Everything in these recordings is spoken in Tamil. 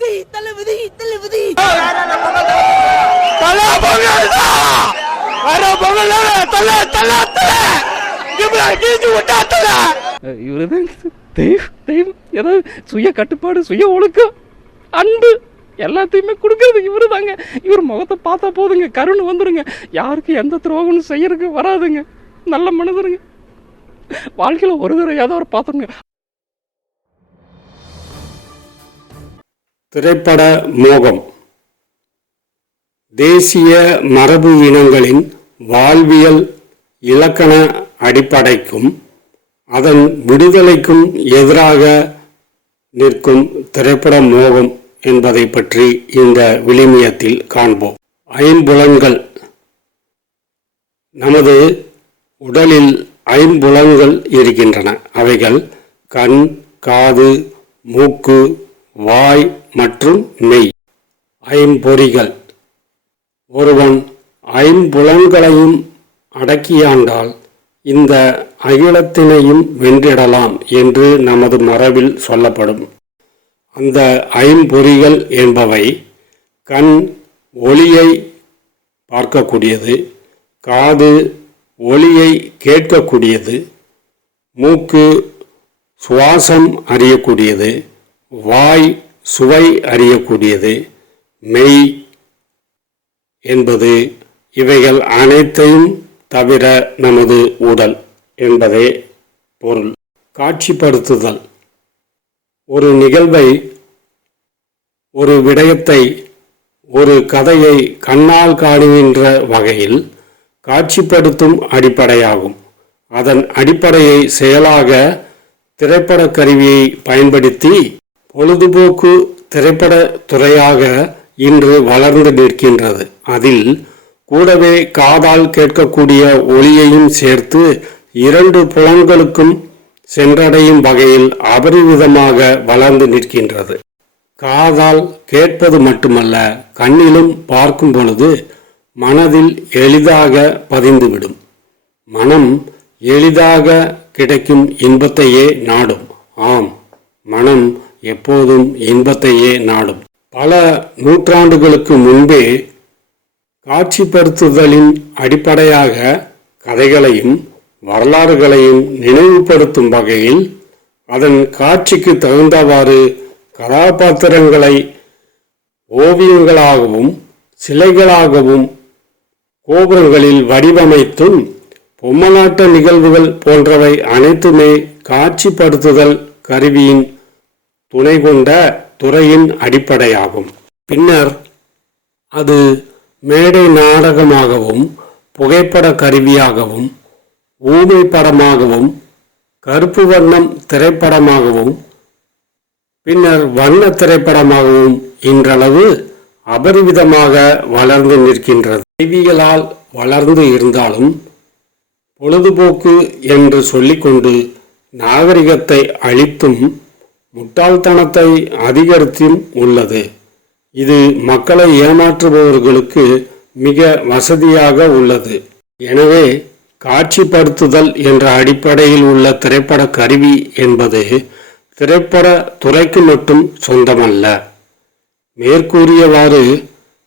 தே, தளபதி! தளபதி! தல பொங்கல் வர பொங்கல் தல தல தல! இவரை கீழ்ச்சி விட்டா தல! இவரு தான் தெய்வம் தெய்வம் ஏதாவது சுய கட்டுப்பாடு சுய ஒழுக்கம் அன்பு எல்லாத்தையுமே கொடுக்கறது இவரு தாங்க இவர் முகத்தை பார்த்தா போதுங்க கருணை வந்துருங்க. யாருக்கு எந்த துரோகமும் செய்யறதுக்கு வராதுங்க. நல்ல மனிதருங்க. வாழ்க்கையில் ஒரு தடவையாவது அவர் பார்த்துருங்க திரைப்பட மோகம். தேசிய மரபு இனங்களின் வாழ்வியல் இலக்கண அடிப்படைக்கும் அதன் விடுதலைக்கும் எதிராக நிற்கும் திரைப்பட மோகம் என்பதை பற்றி இந்த விளிமியத்தில் காண்போம். ஐம்புலன்கள். நமது உடலில் ஐம்புலன்கள் இருக்கின்றன. அவைகள் கண் காது மூக்கு வாய் மற்றும் மெய் ஐம்பொறிகள். ஒருவன் ஐம்புலன்களையும் அடக்கியாண்டால் இந்த அகிலத்தினையும் வென்றிடலாம் என்று நமது மரபில் சொல்லப்படும். அந்த ஐம்பொறிகள் என்பவை கண் ஒளியை பார்க்கக்கூடியது காது ஒளியை கேட்கக்கூடியது மூக்கு சுவாசம் அறியக்கூடியது வாய் சுவை அறியக்கூடியது மெய் என்பது இவைகள் அனைத்தையும் தவிர நமது உடல் என்பதே பொருள். காட்சிப்படுத்துதல். ஒரு நிகழ்வை ஒரு விடயத்தை ஒரு கதையை கண்ணால் காணுகின்ற வகையில் காட்சிப்படுத்தும் அடிப்படையாகும். அதன் அடிப்படையை செயலாக திரைப்பட கருவியை பயன்படுத்தி பொழுதுபோக்கு திரைப்பட துறையாக இன்று வளர்ந்து நிற்கின்றது. அதில் கூடவே காதால் கேட்கக்கூடிய ஒளியையும் சேர்த்து இரண்டு புலன்களுக்கும் சென்றடையும் வகையில் அபரிவிதமாக வளர்ந்து நிற்கின்றது. காதால் கேட்பது மட்டுமல்ல கண்ணிலும் பார்க்கும் பொழுது மனதில் எளிதாக பதிந்துவிடும். மனம் எளிதாக கிடைக்கும் இன்பத்தையே நாடும். ஆம் மனம் எப்போதும் இன்பத்தையே நாடும். பல நூற்றாண்டுகளுக்கு முன்பே காட்சிப்படுத்துதலின் அடிப்படையாக கதைகளையும் வரலாறுகளையும் நினைவுபடுத்தும் வகையில் அதன் காட்சிக்கு தகுந்தவாறு கதாபாத்திரங்களை ஓவியங்களாகவும் சிலைகளாகவும் கோபுரங்களில் வடிவமைத்தும் பொம்மலாட்ட நிகழ்வுகள் போன்றவை அனைத்துமே காட்சிப்படுத்துதல் கருவியின் துணை கொண்ட துறையின் அடிப்படையாகும். பின்னர் அது மேடை நாடகமாகவும் புகைப்பட கருவியாகவும் ஊமை படமாகவும் கருப்பு வண்ணம் திரைப்படமாகவும் பின்னர் வண்ண திரைப்படமாகவும் இன்றளவு அபரிவிதமாக வளர்ந்து நிற்கின்றது. செய்திகளால் வளர்ந்து இருந்தாலும் பொழுதுபோக்கு என்று சொல்லிக்கொண்டு நாகரிகத்தை அழித்தும் முட்டாள்தனத்தை அதிகரித்தும் உள்ளது. இது மக்களை ஏமாற்றுபவர்களுக்கு மிக வசதியாக உள்ளது. எனவே காட்சிப்படுத்துதல் என்ற அடிப்படையில் உள்ள திரைப்பட கருவி என்பது திரைப்பட துறைக்கு மட்டும் சொந்தமல்ல. மேற்கூறியவாறு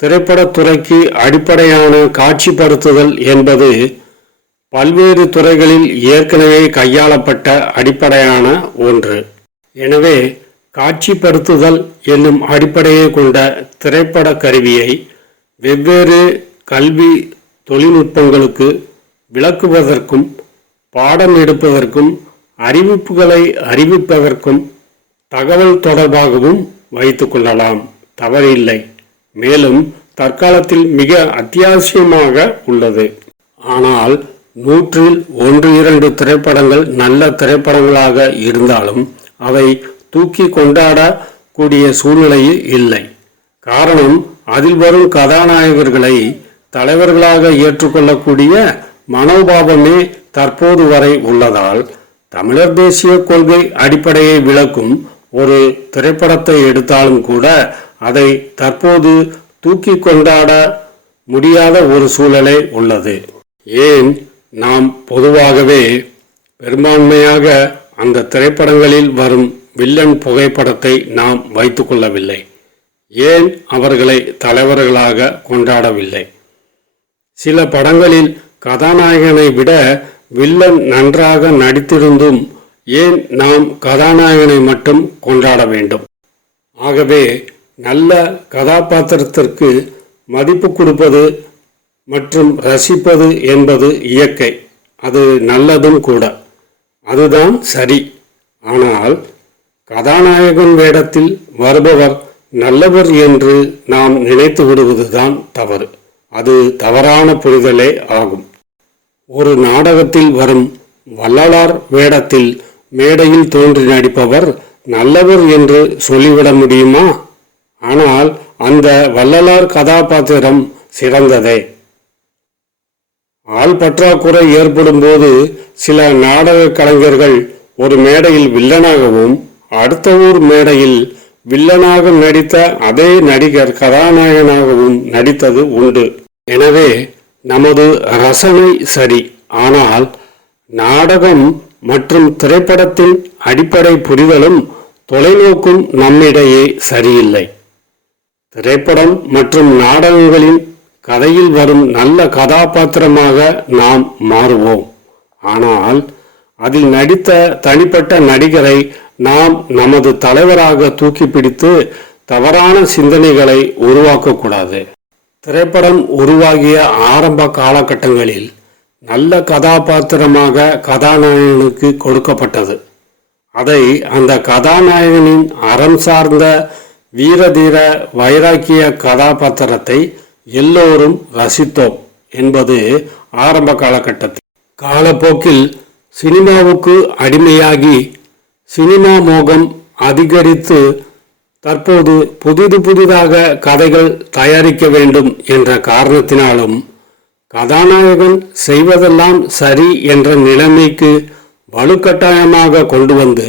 திரைப்படத்துறைக்கு அடிப்படையான காட்சிப்படுத்துதல் என்பது பல்வேறு துறைகளில் ஏற்கனவே கையாளப்பட்ட அடிப்படையான ஒன்று. எனவே காட்சிப்படுத்துதல் என்னும் அடிப்படையை கொண்ட திரைப்பட கருவியை வெவ்வேறு கல்வி தொழில்நுட்பங்களுக்கு விளக்குவதற்கும் பாடம் எடுப்பதற்கும் அறிவிப்புகளை அறிவிப்பதற்கும் தகவல் தொடர்பாகவும் வைத்துக்கொள்ளலாம் தவறில்லை. மேலும் தற்காலத்தில் மிக அத்தியாவசியமாக உள்ளது. ஆனால் நூற்றில் ஒன்று இரண்டு திரைப்படங்கள் நல்ல திரைப்படங்களாக இருந்தாலும் அவை தூக்கி கொண்டாடக்கூடிய சூழ்நிலையில் இல்லை. காரணம் அதில் வரும் கதாநாயகர்களை தலைவர்களாக ஏற்றுக்கொள்ளக்கூடிய மனோபாவமே தற்போது வரை உள்ளதால் தமிழர் தேசிய கொள்கை அடிப்படையை விளக்கும் ஒரு திரைப்படத்தை எடுத்தாலும் கூட அதை தற்போது தூக்கி கொண்டாட முடியாத ஒரு சூழலே உள்ளது. ஏன்? நாம் பொதுவாகவே பெரும்பான்மையாக அந்த திரைப்படங்களில் வரும் வில்லன் புகைப்படத்தை நாம் வைத்துக்கொள்ளவில்லை ஏன் அவர்களை தலைவர்களாக கொண்டாடவில்லை? சில படங்களில் கதாநாயகனை விட வில்லன் நன்றாக நடித்திருந்தும் ஏன் நாம் கதாநாயகனை மட்டும் கொண்டாட வேண்டும்? ஆகவே நல்ல கதாபாத்திரத்திற்கு மதிப்பு கொடுப்பது மற்றும் ரசிப்பது என்பது இயற்கை. அது நல்லதும் கூட. அதுதான் சரி. ஆனால் கதாநாயகன் வேடத்தில் வருபவர் நல்லவர் என்று நாம் நினைத்து விடுவதுதான் தவறு. அது தவறான புரிதலே ஆகும். ஒரு நாடகத்தில் வரும் வள்ளலார் வேடத்தில் மேடையில் தோன்றி நடிப்பவர் நல்லவர் என்று சொல்லிவிட முடியுமா? அந்த வள்ளலார் கதாபாத்திரம் சிறந்ததே. ஆள் பற்றாக்குறை ஏற்படும் போது சில நாடக கலைஞர்கள் ஒரு மேடையில் வில்லனாகவும் அடுத்த ஊர் மேடையில் வில்லனாக நடித்த அதே நடிகர் கதாநாயகனாகவும் நடித்தது உண்டு. எனவே நமது ரசனை சரி. ஆனால் நாடகம் மற்றும் திரைப்படத்தின் அடிப்படை புரிதலும் தொலைநோக்கும் நம்மிடையே சரியில்லை. திரைப்படம் மற்றும் நாடகங்களின் கதையில் வரும் நல்ல கதாபாத்திரமாக நாம் மாறுவோம். ஆனால் அதில் நடித்த தனிப்பட்ட நடிகரை நாம் நமது தலைவராக தூக்கி பிடித்து தவறான சிந்தனைகளை உருவாக்கக்கூடாது. திரைப்படம் உருவாகிய ஆரம்ப காலகட்டங்களில் நல்ல கதாபாத்திரமாக கதாநாயகனுக்கு கொடுக்கப்பட்டது. அதை அந்த கதாநாயகனின் அறம் சார்ந்த வீரதீர வைராக்கிய கதாபாத்திரத்தை எல்லோரும் ரசித்தோம் என்பது ஆரம்ப காலகட்டத்தில். காலப்போக்கில் சினிமாவுக்கு அடிமையாகி சினிமா மோகம் அதிகரித்து தற்போது புதிது புதிதாக கதைகள் தயாரிக்க வேண்டும் என்ற காரணத்தினாலும் கதாநாயகன் செய்வதெல்லாம் சரி என்ற நிலைமைக்கு வலுக்கட்டாயமாக கொண்டு வந்து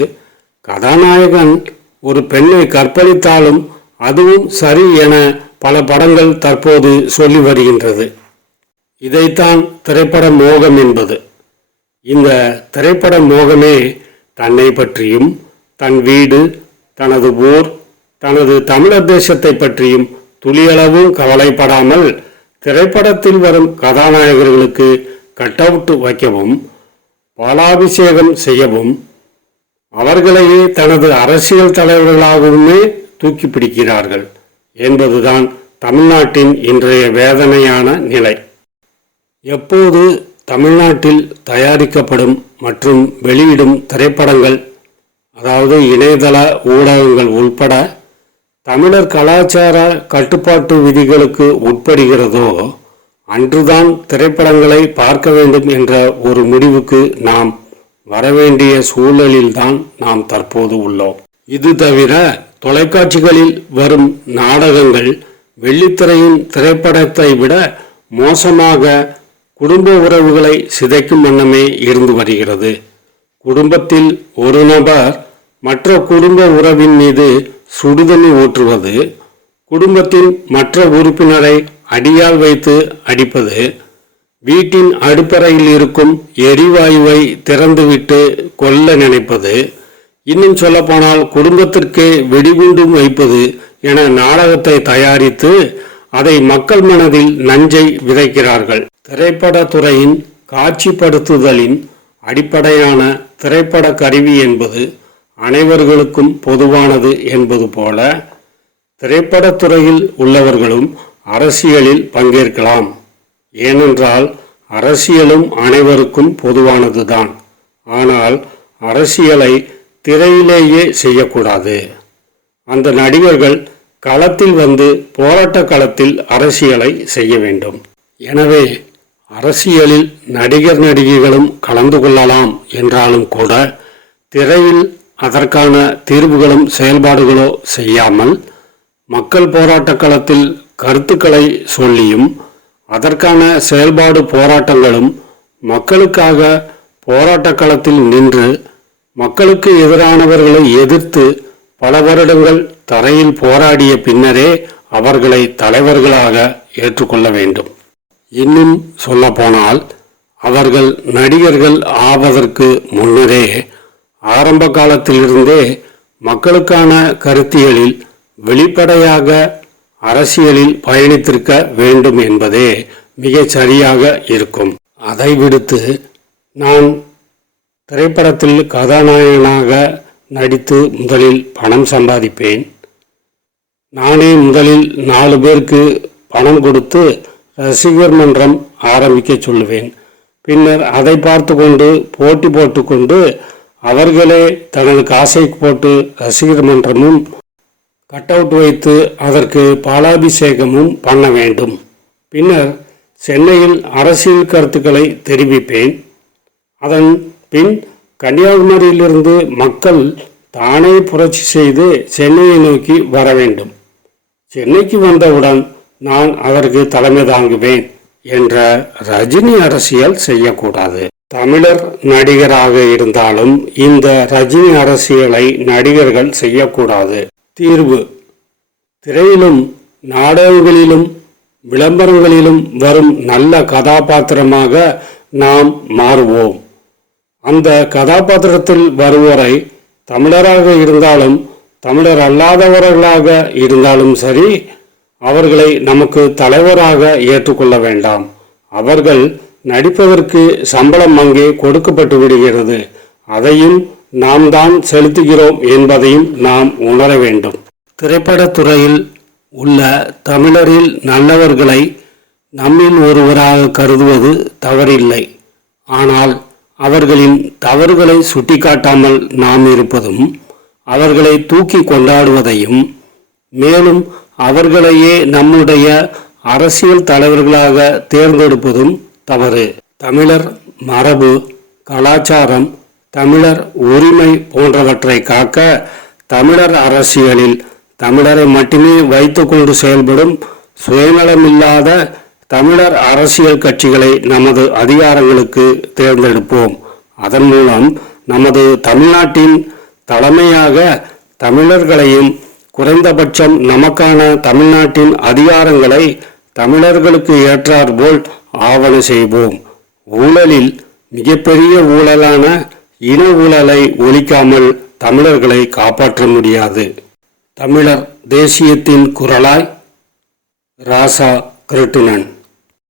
கதாநாயகன் ஒரு பெண்ணை கற்பழித்தாலும் அதுவும் சரி என பல படங்கள் தற்போது சொல்லி வருகின்றது. இதைத்தான் திரைப்பட மோகம் என்பது. இந்த திரைப்பட மோகமே தன்னை பற்றியும் தன் வீடு தனது ஊர் தனது தமிழர் தேசத்தை பற்றியும் துளியளவும் கவலைப்படாமல் திரைப்படத்தில் வரும் கதாநாயகர்களுக்கு கட் வைக்கவும் பாலாபிஷேகம் செய்யவும் அவர்களையே தனது அரசியல் தலைவர்களாகவுமே தூக்கி பிடிக்கிறார்கள் என்பதுதான் தமிழ்நாட்டின் இன்றைய வேதனையான நிலை. எப்போது தமிழ்நாட்டில் தயாரிக்கப்படும் மற்றும் வெளியிடும் திரைப்படங்கள் அதாவது இணையதள ஊடகங்கள் உள்பட தமிழர் கலாச்சார கட்டுப்பாட்டு விதிகளுக்கு உட்படுகிறதோ அன்றுதான் திரைப்படங்களை பார்க்க வேண்டும் என்ற ஒரு முடிவுக்கு நாம் வரவேண்டிய சூழலில்தான் நாம் தற்போது உள்ளோம். இது தவிர தொலைக்காட்சிகளில் வரும் நாடகங்கள் வெள்ளித்திரையின் திரைப்படத்தை விட மோசமாக குடும்ப உறவுகளை சிதைக்கும் வண்ணமே இருந்து வருகிறது. குடும்பத்தில் ஒரு நபர் மற்ற குடும்ப உறவின் மீது சுடுதண்ணி ஊற்றுவது குடும்பத்தின் மற்ற உறுப்பினரை அடியால் வைத்து அடிப்பது வீட்டின் அடுப்பறையில் இருக்கும் எரிவாயுவை திறந்துவிட்டு கொல்ல நினைப்பது இன்னும் சொல்லப்போனால் குடும்பத்திற்கே வெடிகுண்டும் வைப்பது என நாடகத்தை தயாரித்து அதை மக்கள் மனதில் நஞ்சை விதைக்கிறார்கள். திரைப்பட துறையின் காட்சிப்படுத்துதலின் அடிப்படையான திரைப்பட கருவி என்பது அனைவர்களுக்கும் பொதுவானது என்பது போல திரைப்படத்துறையில் உள்ளவர்களும் அரசியலில் பங்கேற்கலாம். ஏனென்றால் அரசியலும் அனைவருக்கும் பொதுவானதுதான். ஆனால் அரசியலை திரையிலேயே செய்யக்கூடாது. அந்த நடிகர்கள் களத்தில் வந்து போராட்ட களத்தில் அரசியலை செய்ய வேண்டும். எனவே அரசியலில் நடிகர் நடிகைகளும் கலந்து கொள்ளலாம் என்றாலும் கூட திரையில் அதற்கான தீர்வுகளும் செயல்பாடுகளோ செய்யாமல் மக்கள் போராட்ட களத்தில் கருத்துக்களை சொல்லியும் அதற்கான செயல்பாடு போராட்டங்களும் மக்களுக்காக போராட்ட களத்தில் நின்று மக்களுக்கு எதிரானவர்களை எதிர்த்து பல வருடங்கள் தரையில் போராடிய பின்னரே அவர்களை தலைவர்களாக ஏற்றுக்கொள்ள வேண்டும். இன்னும் சொல்லப்போனால் அவர்கள் நடிகர்கள் ஆவதற்கு முன்னரே ஆரம்ப காலத்திலிருந்தே மக்களுக்கான கருத்தியலில் வெளிப்படையாக அரசியலில் பயணித்திருக்க வேண்டும் என்பதே மிகச் சரியாக இருக்கும். அதை விடுத்து நான் திரைப்படத்தில் கதாநாயகனாக நடித்து முதலில் பணம் சம்பாதிப்பேன். நானே முதலில் நாலு பேருக்கு பணம் கொடுத்து ரசிகர் மன்றம் ஆரம்பிக்க சொல்லுவேன். பின்னர் அதை பார்த்து கொண்டு போட்டி போட்டுக்கொண்டு அவர்களே தனது காசை போட்டு ரசிகர் மன்றமும் கட் அவுட் வைத்து அதற்கு பாலாபிஷேகமும் பண்ண வேண்டும். பின்னர் சென்னையில் அரசியல் கருத்துக்களை தெரிவிப்பேன். அதன் பின் கன்னியாகுமரியிலிருந்து மக்கள் தானே புரட்சி செய்து சென்னையை நோக்கி வர வேண்டும். சென்னைக்கு வந்தவுடன் நான் அதற்கு தலைமை தாங்குவேன் என்ற ரஜினி அரசியல் செய்யக்கூடாது. தமிழர் நடிகராக இருந்தாலும் இந்த ரஜினி அரசியலை நடிகர்கள் செய்யக்கூடாது. தீர்வு. திரையிலும் நாடகங்களிலும் விளம்பரங்களிலும் வரும் நல்ல கதாபாத்திரமாக நாம் மாறுவோம். அந்த கதாபாத்திரத்தில் வருவோரை தமிழராக இருந்தாலும் தமிழர் அல்லாதவர்களாக இருந்தாலும் சரி அவர்களை நமக்கு தலைவராக ஏற்றுக்கொள்ள வேண்டாம். அவர்கள் நடிப்பதற்கு சம்பளம் அங்கே கொடுக்கப்பட்டு விடுகிறது. அதையும் நாம் தான் செலுத்துகிறோம் என்பதையும் நாம் உணர வேண்டும். திரைப்படத்துறையில் உள்ள தமிழரில் நல்லவர்களை நம்மில் ஒருவராக கருதுவது தவறில்லை. ஆனால் அவர்களின் தவறுகளை சுட்டிக்காட்டாமல் நாம் இருப்பதும் அவர்களை தூக்கி கொண்டாடுவதையும் மேலும் அவர்களையே நம்முடைய அரசியல் தலைவர்களாக தேர்ந்தெடுப்பதும் தவறு. தமிழர் மரபு கலாச்சாரம் தமிழர் உரிமை போன்றவற்றை காக்க தமிழர் அரசியலில் தமிழரை மட்டுமே வைத்துக்கொண்டு செயல்படும் சுயநலமில்லாத தமிழர் அரசியல் கட்சிகளை நமது அதிகாரங்களுக்கு தேர்ந்தெடுப்போம். அதன் மூலம் நமது தமிழ்நாட்டின் தலைமையாக தமிழர்களையும் குறைந்தபட்சம் நமக்கான தமிழ்நாட்டின் அதிகாரங்களை தமிழர்களுக்கு ஏற்றாற்போல் ஆவண செய்வோம். ஊழலில் மிகப்பெரிய ஊழலான இன ஊழலை ஒழிக்காமல் தமிழர்களை காப்பாற்ற முடியாது. தமிழர் தேசியத்தின் குரலாய் ராசா கிருட்டிணன்.